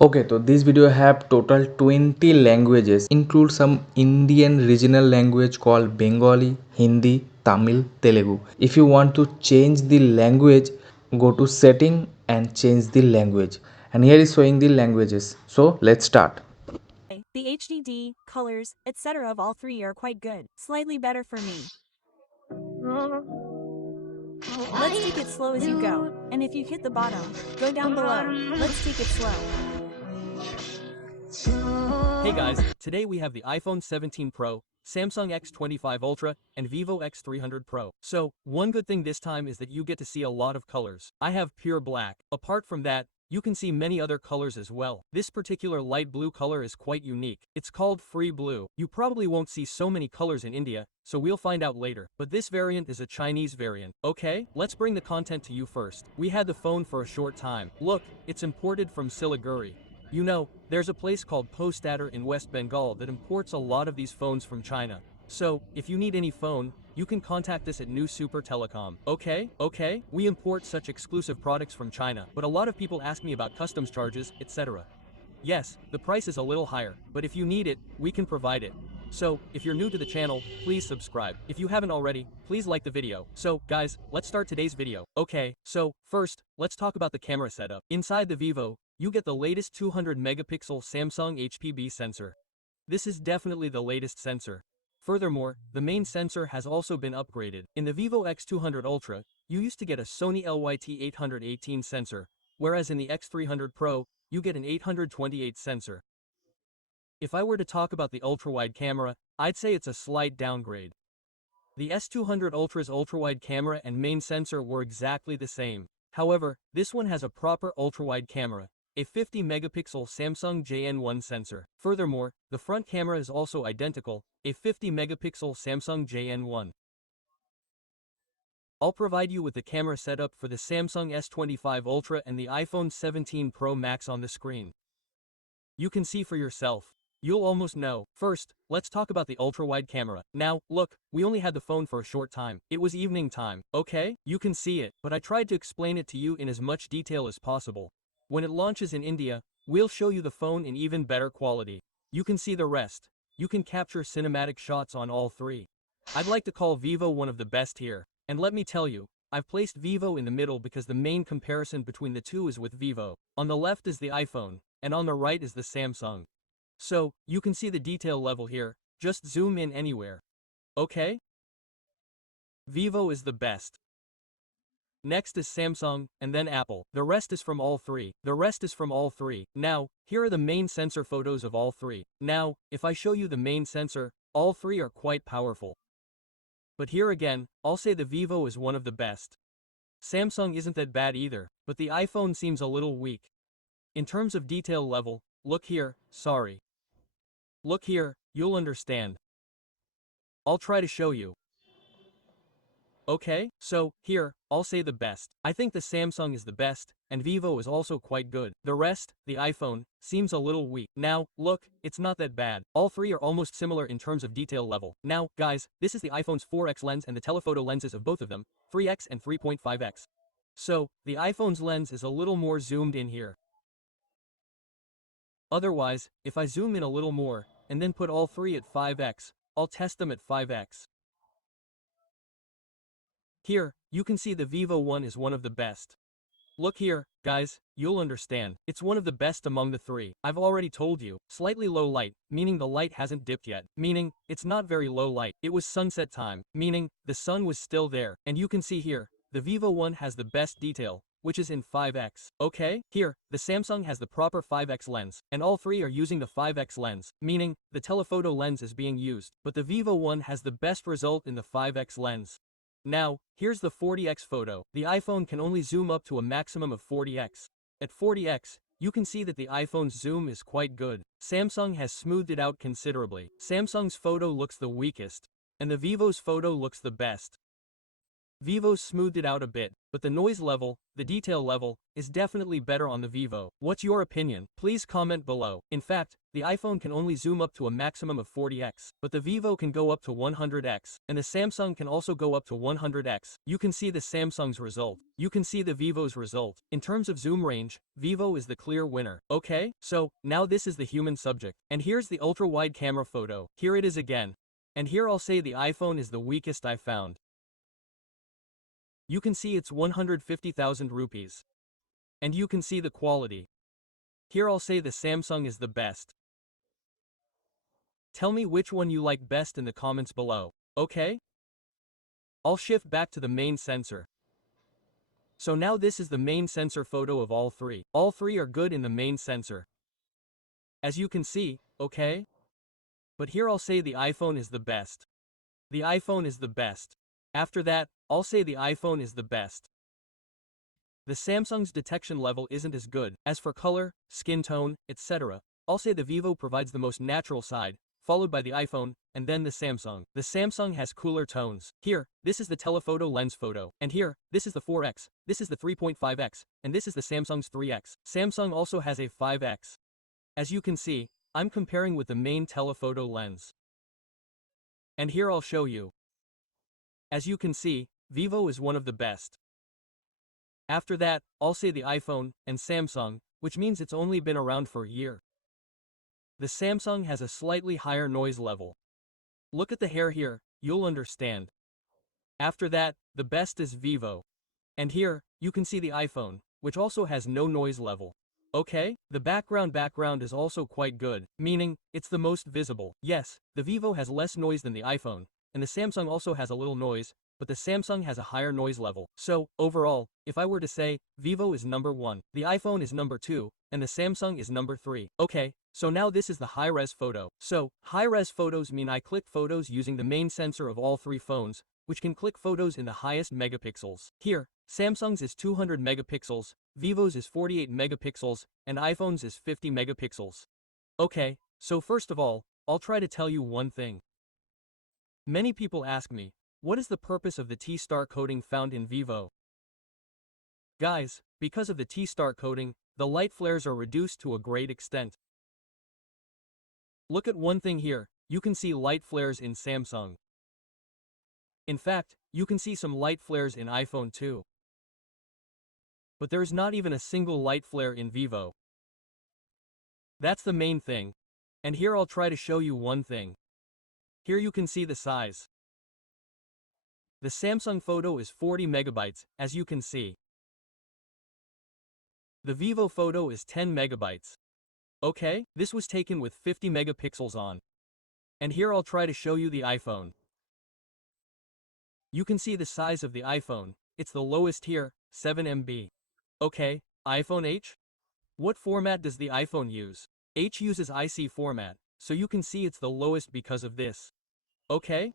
Okay, so this video have total 20 languages, include some Indian regional language called Bengali, Hindi, Tamil, Telugu. If you want to change the language, go to setting and change the language. And here is showing the languages. So let's start. The HDD, colors, etc. of all three are quite good. Slightly better for me. Let's take it slow as you go. And if you hit the bottom, go down below. Let's take it slow. Hey guys, today we have the iPhone 17 Pro, Samsung S25 Ultra, and Vivo X300 Pro. So, one good thing this time is that you get to see a lot of colors. I have pure black. Apart from that, you can see many other colors as well. This particular light blue color is quite unique. It's called free blue. You probably won't see so many colors in India, so we'll find out later. But this variant is a Chinese variant. Okay, let's bring the content to you first. We had the phone for a short time. Look, it's imported from Siliguri. You know, there's a place called Postater in West Bengal that imports a lot of these phones from China. So, if you need any phone, you can contact us at New Super Telecom. Okay, we import such exclusive products from China, but a lot of people ask me about customs charges, etc. Yes, the price is a little higher, but if you need it, we can provide it. So, if you're new to the channel, please subscribe. If you haven't already, please like the video. So, guys, let's start today's video. Okay, so, first, let's talk about the camera setup. Inside the Vivo, you get the latest 200 megapixel Samsung HPB sensor. This is definitely the latest sensor. Furthermore, the main sensor has also been upgraded. In the Vivo X200 Ultra, you used to get a Sony LYT-818 sensor, whereas in the X300 Pro, you get an 828 sensor. If I were to talk about the ultra-wide camera, I'd say it's a slight downgrade. The S200 Ultra's ultra-wide camera and main sensor were exactly the same. However, this one has a proper ultra-wide camera, a 50 megapixel Samsung JN1 sensor. Furthermore, the front camera is also identical, a 50 megapixel Samsung JN1. I'll provide you with the camera setup for the Samsung S25 Ultra and the iPhone 17 Pro Max on the screen. You can see for yourself. You'll almost know. First, let's talk about the ultra-wide camera. Now, look, we only had the phone for a short time. It was evening time, okay? You can see it, but I tried to explain it to you in as much detail as possible. When it launches in India, we'll show you the phone in even better quality. You can see the rest. You can capture cinematic shots on all three. I'd like to call Vivo one of the best here. And let me tell you, I've placed Vivo in the middle because the main comparison between the two is with Vivo. On the left is the iPhone, and on the right is the Samsung. So, you can see the detail level here, just zoom in anywhere. Okay? Vivo is the best. Next is Samsung, and then Apple. The rest is from all three. Now, here are the main sensor photos of all three. Now, if I show you the main sensor, all three are quite powerful. But here again, I'll say the Vivo is one of the best. Samsung isn't that bad either, but the iPhone seems a little weak. In terms of detail level, look here, sorry. Look here, you'll understand. I'll try to show you. Okay, so, here, I'll say the best. I think the Samsung is the best, and Vivo is also quite good. The rest, the iPhone, seems a little weak. Now, look, it's not that bad. All three are almost similar in terms of detail level. Now, guys, this is the iPhone's 4x lens and the telephoto lenses of both of them, 3x and 3.5x. So, the iPhone's lens is a little more zoomed in here. Otherwise, if I zoom in a little more, and then put all three at 5x, I'll test them at 5x. Here, you can see the Vivo one is one of the best. Look here, guys, you'll understand. It's one of the best among the three. I've already told you, slightly low light, meaning the light hasn't dipped yet, meaning, it's not very low light. It was sunset time, meaning, the sun was still there, and you can see here, the Vivo one has the best detail, which is in 5x. Okay? Here, the Samsung has the proper 5x lens, and all three are using the 5x lens, meaning, the telephoto lens is being used, but the Vivo one has the best result in the 5x lens. Now, here's the 40x photo. The iPhone can only zoom up to a maximum of 40x. At 40x, you can see that the iPhone's zoom is quite good. Samsung has smoothed it out considerably. Samsung's photo looks the weakest, and the Vivo's photo looks the best. Vivo's smoothed it out a bit, but the noise level, the detail level, is definitely better on the Vivo. What's your opinion? Please comment below. In fact, the iPhone can only zoom up to a maximum of 40x, but the Vivo can go up to 100x, and the Samsung can also go up to 100x. You can see the Samsung's result. You can see the Vivo's result. In terms of zoom range, Vivo is the clear winner. Okay, so, now this is the human subject. And here's the ultra-wide camera photo. Here it is again. And here I'll say the iPhone is the weakest I found. You can see it's 150,000 rupees. And you can see the quality. Here I'll say the Samsung is the best. Tell me which one you like best in the comments below, okay? I'll shift back to the main sensor. So now this is the main sensor photo of all three. All three are good in the main sensor. As you can see, okay? But here I'll say the iPhone is the best. The iPhone is the best. After that, I'll say the iPhone is the best. The Samsung's detection level isn't as good. As for color, skin tone, etc., I'll say the Vivo provides the most natural side, followed by the iPhone, and then the Samsung. The Samsung has cooler tones. Here, this is the telephoto lens photo. And here, this is the 4x, this is the 3.5x, and this is the Samsung's 3x. Samsung also has a 5x. As you can see, I'm comparing with the main telephoto lens. And here I'll show you. As you can see, Vivo is one of the best. After that, I'll say the iPhone and Samsung, which means it's only been around for a year. The Samsung has a slightly higher noise level. Look at the hair here, you'll understand. After that, the best is Vivo. And here, you can see the iPhone, which also has no noise level. Okay, the background is also quite good, meaning, it's the most visible. Yes, the Vivo has less noise than the iPhone, and the Samsung also has a little noise, but the Samsung has a higher noise level. So, overall, if I were to say, Vivo is number 1, the iPhone is number 2, and the Samsung is number 3. Okay, so now this is the high-res photo. So, high-res photos mean I click photos using the main sensor of all three phones, which can click photos in the highest megapixels. Here, Samsung's is 200 megapixels, Vivo's is 48 megapixels, and iPhone's is 50 megapixels. Okay, so first of all, I'll try to tell you one thing. Many people ask me, what is the purpose of the T-star coating found in Vivo? Guys, because of the T-star coating, the light flares are reduced to a great extent. Look at one thing here, you can see light flares in Samsung. In fact, you can see some light flares in iPhone too. But there is not even a single light flare in Vivo. That's the main thing. And here I'll try to show you one thing. Here you can see the size. The Samsung photo is 40 megabytes, as you can see. The Vivo photo is 10 megabytes. Okay, this was taken with 50 megapixels on. And here I'll try to show you the iPhone. You can see the size of the iPhone, it's the lowest here, 7 MB. Okay, iPhone H? What format does the iPhone use? H uses IC format, so you can see it's the lowest because of this. Okay?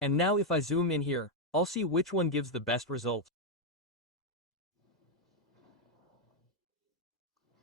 And now if I zoom in here, I'll see which one gives the best result.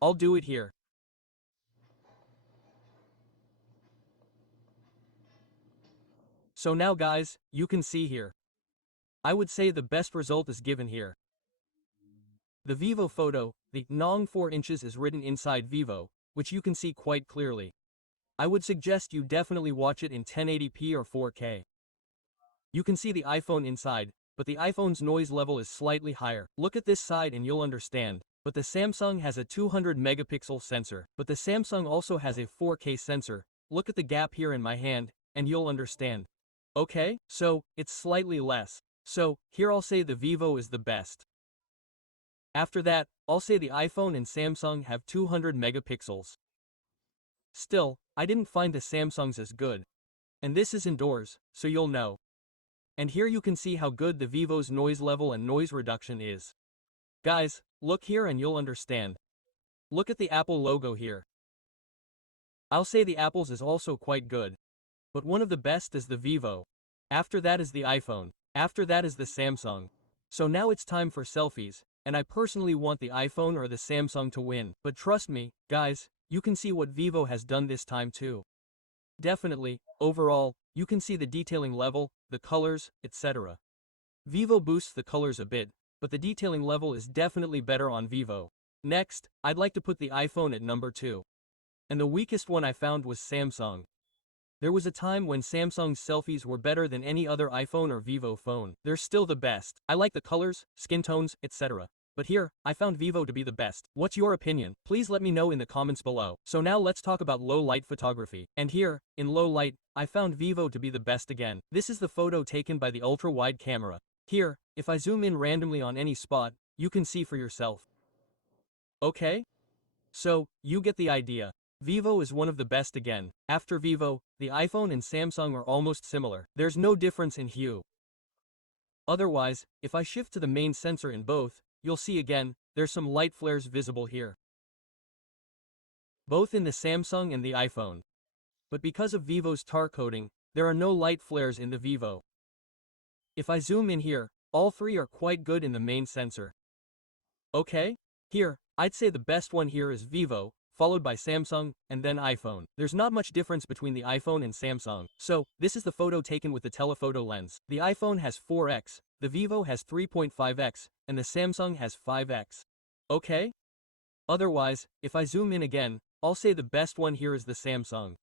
I'll do it here. So now guys, you can see here. I would say the best result is given here. The Vivo photo, the Nong 4 inches is written inside Vivo, which you can see quite clearly. I would suggest you definitely watch it in 1080p or 4K. You can see the iPhone inside, but the iPhone's noise level is slightly higher. Look at this side and you'll understand. But the Samsung has a 200 megapixel sensor. But the Samsung also has a 4K sensor. Look at the gap here in my hand, and you'll understand. Okay, so, it's slightly less. So, here I'll say the Vivo is the best. After that, I'll say the iPhone and Samsung have 200 megapixels. Still, I didn't find the Samsung's as good. And this is indoors, so you'll know. And here you can see how good the Vivo's noise level and noise reduction is. Guys, look here and you'll understand. Look at the Apple logo here. I'll say the Apple's is also quite good. But one of the best is the Vivo. After that is the iPhone. After that is the Samsung. So now it's time for selfies, and I personally want the iPhone or the Samsung to win. But trust me, guys, you can see what Vivo has done this time too. Definitely, overall, you can see the detailing level, the colors, etc. Vivo boosts the colors a bit, but the detailing level is definitely better on Vivo. Next, I'd like to put the iPhone at number 2. And the weakest one I found was Samsung. There was a time when Samsung's selfies were better than any other iPhone or Vivo phone. They're still the best. I like the colors, skin tones, etc. But here, I found Vivo to be the best. What's your opinion? Please let me know in the comments below. So now let's talk about low light photography. And here, in low light, I found Vivo to be the best again. This is the photo taken by the ultra-wide camera. Here, if I zoom in randomly on any spot, you can see for yourself. Okay? So, you get the idea. Vivo is one of the best again. After Vivo, the iPhone and Samsung are almost similar. There's no difference in hue. Otherwise, if I shift to the main sensor in both, you'll see again, there's some light flares visible here. Both in the Samsung and the iPhone. But because of Vivo's tar coating, there are no light flares in the Vivo. If I zoom in here, all three are quite good in the main sensor. Okay? Here, I'd say the best one here is Vivo, followed by Samsung, and then iPhone. There's not much difference between the iPhone and Samsung. So, this is the photo taken with the telephoto lens. The iPhone has 4x, the Vivo has 3.5x, and the Samsung has 5x. Okay? Otherwise, if I zoom in again, I'll say the best one here is the Samsung.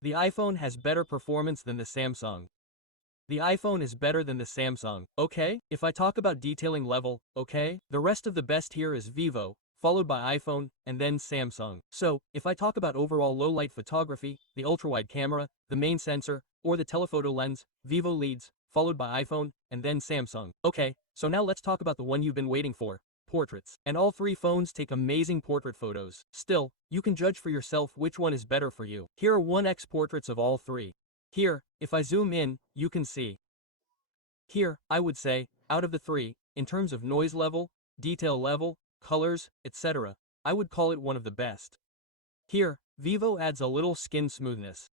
The iPhone has better performance than the Samsung. The iPhone is better than the Samsung. Okay? If I talk about detailing level, okay? The rest of the best here is Vivo, followed by iPhone, and then Samsung. So, if I talk about overall low-light photography, the ultra-wide camera, the main sensor, or the telephoto lens, Vivo leads, followed by iPhone, and then Samsung. Okay, so now let's talk about the one you've been waiting for, portraits. And all three phones take amazing portrait photos. Still, you can judge for yourself which one is better for you. Here are 1x portraits of all three. Here, if I zoom in, you can see. Here, I would say, out of the three, in terms of noise level, detail level, colors, etc., I would call it one of the best. Here, Vivo adds a little skin smoothness.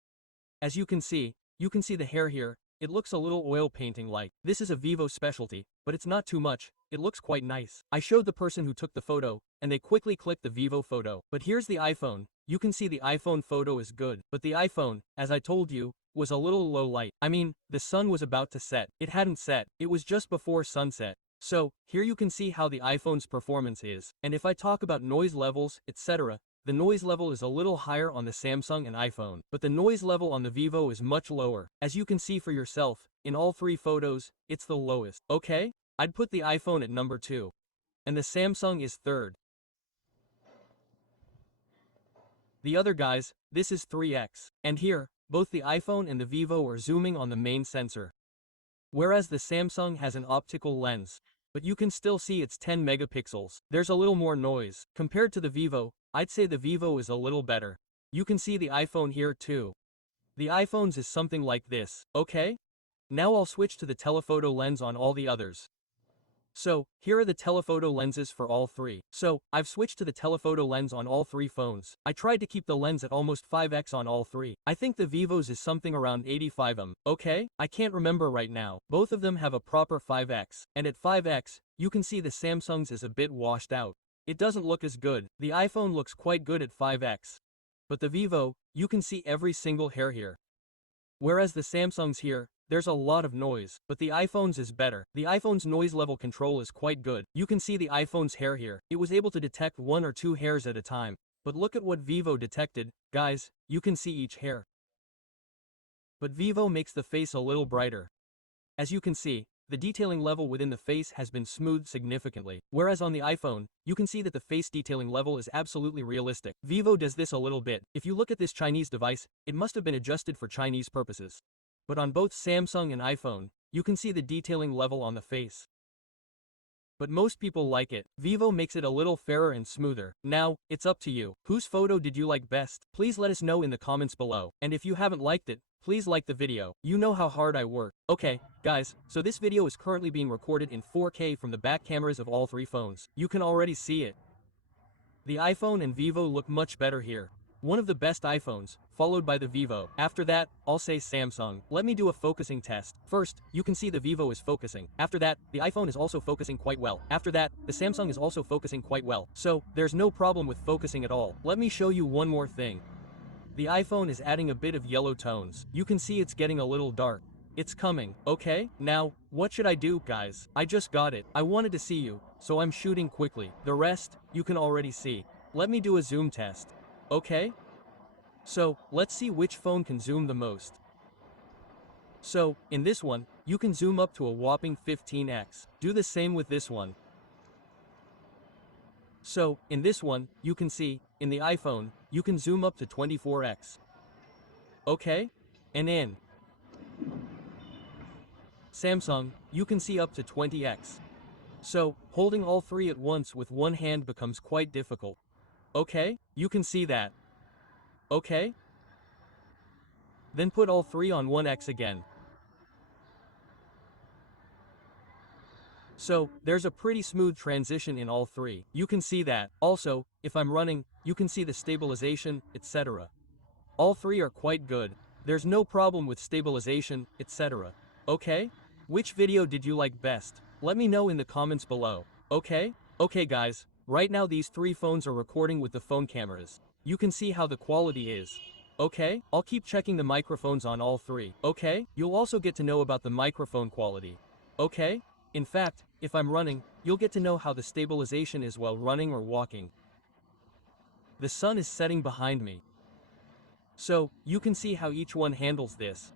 As you can see the hair here, it looks a little oil painting like. This is a Vivo specialty, but it's not too much, it looks quite nice. I showed the person who took the photo, and they quickly clicked the Vivo photo. But here's the iPhone. You can see the iPhone photo is good, but the iPhone, as I told you, was a little low light. I mean, the sun was about to set. It hadn't set, it was just before sunset. So, here you can see how the iPhone's performance is. And if I talk about noise levels, etc., the noise level is a little higher on the Samsung and iPhone, but the noise level on the Vivo is much lower. As you can see for yourself, in all three photos, it's the lowest. Okay? I'd put the iPhone at number 2. And the Samsung is 3rd. The other guys, this is 3x. And here, both the iPhone and the Vivo are zooming on the main sensor. Whereas the Samsung has an optical lens. But you can still see it's 10 megapixels. There's a little more noise. Compared to the Vivo, I'd say the Vivo is a little better. You can see the iPhone here too. The iPhone's is something like this, okay? Now I'll switch to the telephoto lens on all the others. So, here are the telephoto lenses for all three. So, I've switched to the telephoto lens on all three phones. I tried to keep the lens at almost 5x on all three. I think the Vivo's is something around 85mm, okay? I can't remember right now. Both of them have a proper 5x. And at 5x, you can see the Samsung's is a bit washed out. It doesn't look as good. The iPhone looks quite good at 5x. But the Vivo, you can see every single hair here. Whereas the Samsung's here, there's a lot of noise, but the iPhone's is better. The iPhone's noise level control is quite good. You can see the iPhone's hair here. It was able to detect 1 or 2 hairs at a time. But look at what Vivo detected. Guys, you can see each hair. But Vivo makes the face a little brighter. As you can see, the detailing level within the face has been smoothed significantly. Whereas on the iPhone, you can see that the face detailing level is absolutely realistic. Vivo does this a little bit. If you look at this Chinese device, it must have been adjusted for Chinese purposes. But on both Samsung and iPhone, you can see the detailing level on the face. But most people like it. Vivo makes it a little fairer and smoother. Now, it's up to you. Whose photo did you like best? Please let us know in the comments below. And if you haven't liked it, please like the video. You know how hard I work. Okay, guys, so this video is currently being recorded in 4K from the back cameras of all three phones. You can already see it. The iPhone and Vivo look much better here. One of the best iPhones, followed by the Vivo. After that, I'll say Samsung. Let me do a focusing test. First, you can see the Vivo is focusing. After that, the iPhone is also focusing quite well. After that, the Samsung is also focusing quite well. So, there's no problem with focusing at all. Let me show you one more thing. The iPhone is adding a bit of yellow tones. You can see it's getting a little dark. It's coming, okay? Now, what should I do, guys? I just got it. I wanted to see you, so I'm shooting quickly. The rest, you can already see. Let me do a zoom test. Okay? So, let's see which phone can zoom the most. So, in this one, you can zoom up to a whopping 15x. Do the same with this one. So, in this one, you can see, in the iPhone, you can zoom up to 24x. Okay? And in Samsung, you can see up to 20x. So, holding all three at once with one hand becomes quite difficult. Okay? You can see that. Okay? Then put all three on 1x again. So, there's a pretty smooth transition in all three. You can see that. Also, if I'm running, you can see the stabilization, etc. All three are quite good. There's no problem with stabilization, etc. Okay? Which video did you like best? Let me know in the comments below. Okay? Okay guys, right now these three phones are recording with the phone cameras. You can see how the quality is. Okay? I'll keep checking the microphones on all three. Okay? You'll also get to know about the microphone quality. Okay? In fact, if I'm running, you'll get to know how the stabilization is while running or walking. The sun is setting behind me. So, you can see how each one handles this.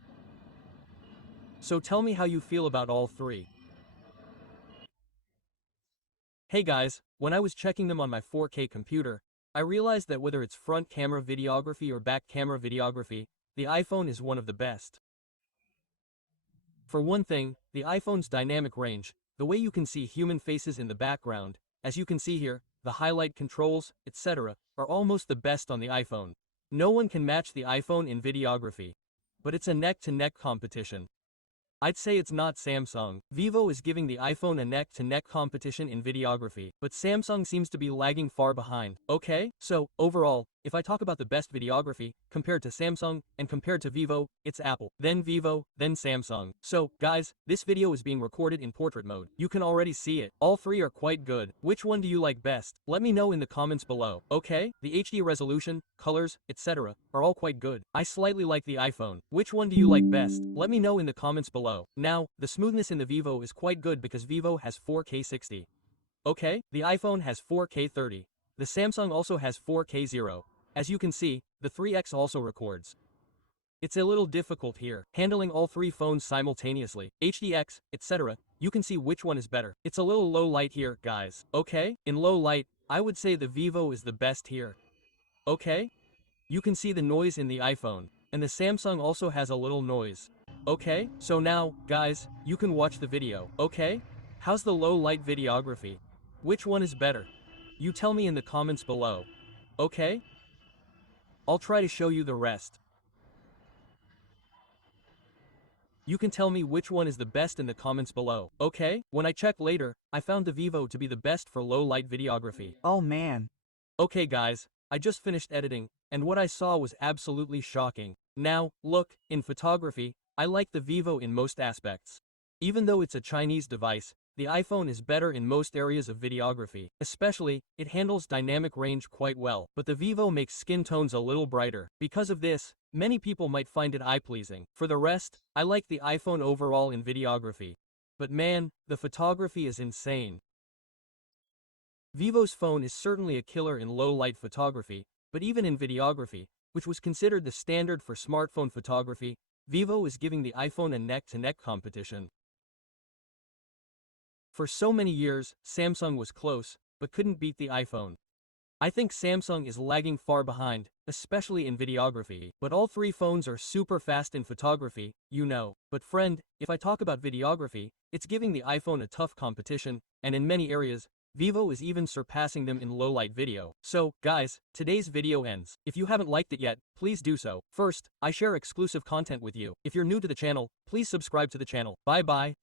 So tell me how you feel about all three. Hey guys, when I was checking them on my 4K computer, I realized that whether it's front camera videography or back camera videography, the iPhone is one of the best. For one thing, the iPhone's dynamic range, the way you can see human faces in the background, as you can see here, the highlight controls, etc., are almost the best on the iPhone. No one can match the iPhone in videography. But it's a neck-to-neck competition. I'd say it's not Samsung. Vivo is giving the iPhone a neck-to-neck competition in videography, but Samsung seems to be lagging far behind. Okay? So, overall, if I talk about the best videography, compared to Samsung, and compared to Vivo, it's Apple, then Vivo, then Samsung. So, guys, this video is being recorded in portrait mode. You can already see it. All three are quite good. Which one do you like best? Let me know in the comments below. Okay? The HD resolution, colors, etc. are all quite good. I slightly like the iPhone. Which one do you like best? Let me know in the comments below. Now, the smoothness in the Vivo is quite good because Vivo has 4K 60. Okay? The iPhone has 4K 30. The Samsung also has 4K 0. As you can see, the 3X also records. It's a little difficult here, handling all three phones simultaneously, HDX, etc. You can see which one is better. It's a little low light here, guys. Okay? In low light, I would say the Vivo is the best here. Okay? You can see the noise in the iPhone, and the Samsung also has a little noise. Okay? So now, guys, you can watch the video. Okay? How's the low light videography? Which one is better? You tell me in the comments below. Okay? I'll try to show you the rest. You can tell me which one is the best in the comments below. Okay? When I checked later, I found the Vivo to be the best for low light videography. Oh man. Okay guys, I just finished editing, and what I saw was absolutely shocking. Now, look, in photography, I like the Vivo in most aspects. Even though it's a Chinese device, the iPhone is better in most areas of videography. Especially, it handles dynamic range quite well, but the Vivo makes skin tones a little brighter. Because of this, many people might find it eye-pleasing. For the rest, I like the iPhone overall in videography. But man, the photography is insane. Vivo's phone is certainly a killer in low-light photography, but even in videography, which was considered the standard for smartphone photography, Vivo is giving the iPhone a neck-to-neck competition. For so many years, Samsung was close, but couldn't beat the iPhone. I think Samsung is lagging far behind, especially in videography. But all three phones are super fast in photography, you know. But friend, if I talk about videography, it's giving the iPhone a tough competition, and in many areas, Vivo is even surpassing them in low-light video. So, guys, today's video ends. If you haven't liked it yet, please do so. First, I share exclusive content with you. If you're new to the channel, please subscribe to the channel. Bye-bye.